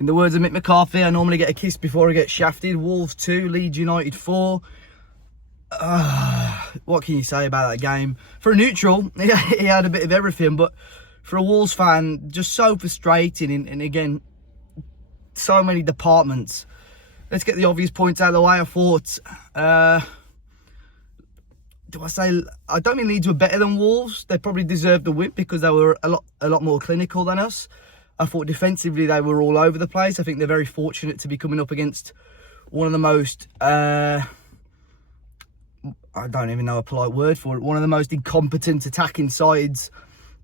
In the words of Mick McCarthy, I normally get a kiss before I get shafted. Wolves 2, Leeds United 4. What can you say about that game? For a neutral, he had a bit of everything, but for a Wolves fan, just so frustrating. And again, so many departments. Let's get the obvious points out of the way. I thought, I don't think Leeds were better than Wolves. They probably deserved the win because they were a lot more clinical than us. I thought defensively they were all over the place. I think they're very fortunate to be coming up against one of the most, I don't even know a polite word for it, one of the most incompetent attacking sides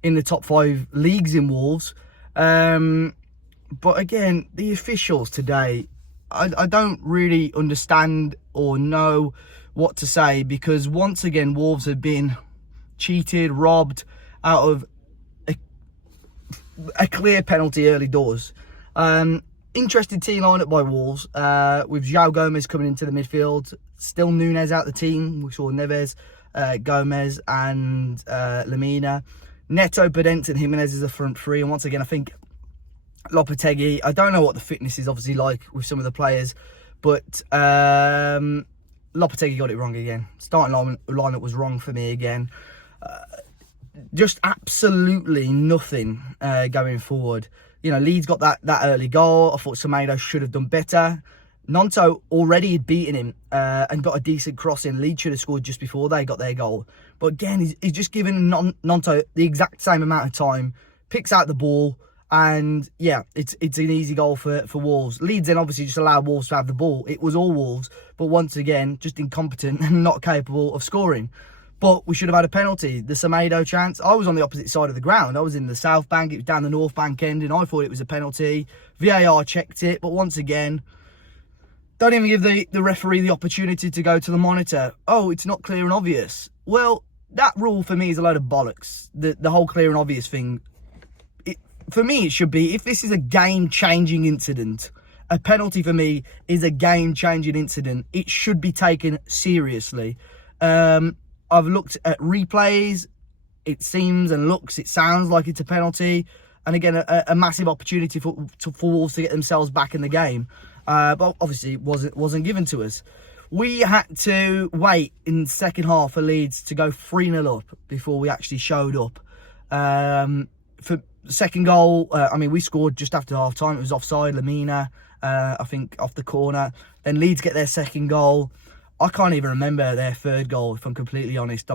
in the top 5 leagues in Wolves. But again, the officials today, I don't really understand or know what to say, because once again, Wolves have been cheated, robbed out of a clear penalty early doors. Interesting team lineup by Wolves, with João Gomez coming into the midfield, still Nunes out the team. We saw Neves, Gomez and Lamina. Neto, Podence and Jimenez is the front three, and once again I think Lopetegui, I don't know what the fitness is obviously like with some of the players, but Lopetegui got it wrong again. Starting lineup was wrong for me again. Just absolutely nothing going forward. You know, Leeds got that early goal. I thought Semedo should have done better. Nonto already had beaten him and got a decent cross in. Leeds should have scored just before they got their goal. But again, he's just given Nonto the exact same amount of time, picks out the ball, and yeah, it's an easy goal for Wolves. Leeds then obviously just allowed Wolves to have the ball. It was all Wolves, but once again, just incompetent and not capable of scoring. But we should have had a penalty. The Semedo chance, I was on the opposite side of the ground. I was in the south bank, it was down the north bank end, and I thought it was a penalty. VAR checked it, but once again, don't even give the referee the opportunity to go to the monitor. Oh, it's not clear and obvious. Well, that rule for me is a load of bollocks. The whole clear and obvious thing. For me, it should be, if this is a game-changing incident, a penalty for me is a game-changing incident. It should be taken seriously. I've looked at replays. It seems and looks, it sounds like it's a penalty. And again, a massive opportunity for Wolves to get themselves back in the game. But obviously, it wasn't given to us. We had to wait in the second half for Leeds to go 3-0 up before we actually showed up. For the second goal, I mean, we scored just after half time. It was offside, Lamina, I think, off the corner. Then Leeds get their second goal. I can't even remember their third goal, if I'm completely honest.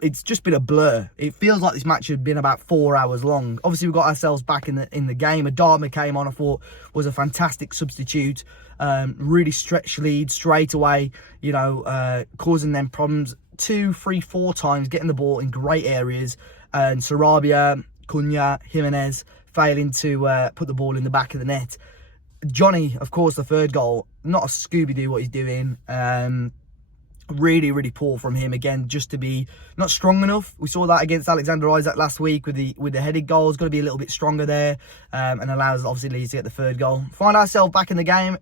It's just been a blur. It feels like this match had been about 4 hours long. Obviously, we got ourselves back in the game. Adama came on, I thought, was a fantastic substitute. Really stretched Leeds straight away, you know, causing them problems 2, 3, 4 times, getting the ball in great areas. And Sarabia, Cunha, Jimenez failing to put the ball in the back of the net. Johnny, of course, the third goal, not a Scooby-Doo what he's doing. Really, really poor from him again, just to be not strong enough. We saw that against Alexander Isak last week with the headed goals. Got to be a little bit stronger there, and allows obviously Leeds to get the third goal. Find ourselves back in the game.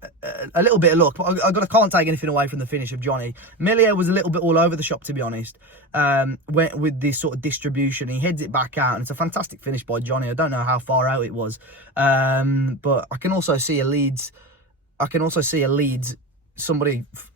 A little bit of luck, but I can't take anything away from the finish of Johnny. Meslier was a little bit all over the shop, to be honest. Went with this sort of distribution. He heads it back out, and it's a fantastic finish by Johnny. I don't know how far out it was, but I can also see a Leeds. A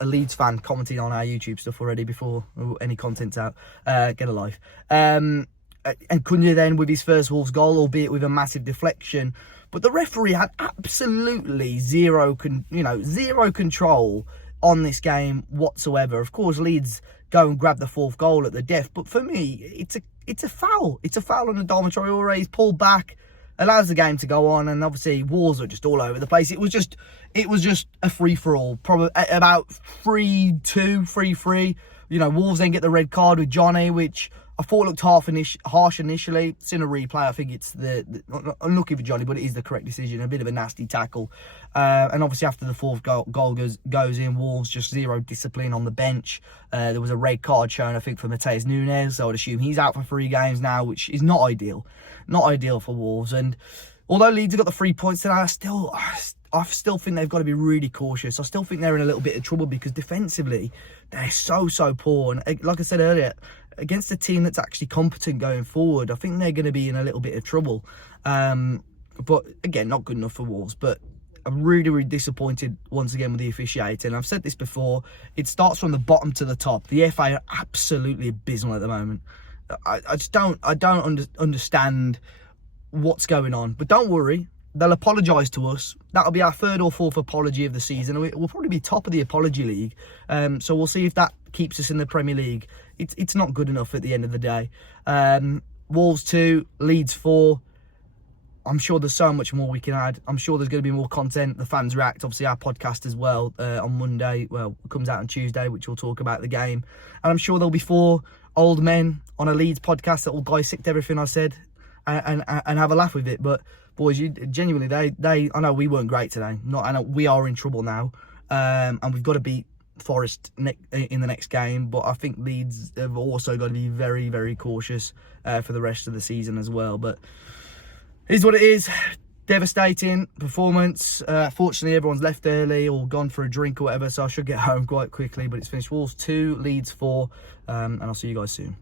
Leeds fan commenting on our YouTube stuff already before any content's out. Get a life. And Cunha then with his first Wolves goal, albeit with a massive deflection. But the referee had absolutely zero control on this game whatsoever. Of course, Leeds go and grab the fourth goal at the death. But for me, it's a foul. It's a foul on Adama Traore. He's pulled back, allows the game to go on, and obviously Wolves are just all over the place. It was just a free-for-all, probably about 3-2, 3-3. You know, Wolves then get the red card with Johnny, which I thought looked harsh initially. It's in a replay. I think it's I'm looking for Johnny, but it is the correct decision. A bit of a nasty tackle. And obviously after the fourth goal goes in, Wolves just zero discipline on the bench. There was a red card shown, I think, for Matheus Nunes. So I would assume he's out for 3 games now, which is not ideal. Not ideal for Wolves. And although Leeds have got the 3 points tonight, I still think they've got to be really cautious. I still think they're in a little bit of trouble because defensively, they're so poor. And like I said earlier, against a team that's actually competent going forward, I think they're going to be in a little bit of trouble. But again, not good enough for Wolves. But I'm really, really disappointed once again with the officiating. I've said this before. It starts from the bottom to the top. The FA are absolutely abysmal at the moment. I just don't understand what's going on. But don't worry, they'll apologise to us. That'll be our third or fourth apology of the season. We'll probably be top of the apology league. So we'll see if that keeps us in the Premier League. It's not good enough at the end of the day. Wolves 2, Leeds 4. I'm sure there's so much more we can add. I'm sure there's going to be more content. The Fans React, obviously our podcast as well, on Monday. Well, it comes out on Tuesday, which will talk about the game. And I'm sure there'll be 4 old men on a Leeds podcast that will dissect everything I said and have a laugh with it. But boys, you genuinely, they I know we weren't great today. I know we are in trouble now, and we've got to beat Forest in the next game. But I think Leeds have also got to be very, very cautious for the rest of the season as well. But it is what it is. Devastating performance. Fortunately, everyone's left early or gone for a drink or whatever, so I should get home quite quickly. But it's finished Wolves 2, Leeds 4, and I'll see you guys soon.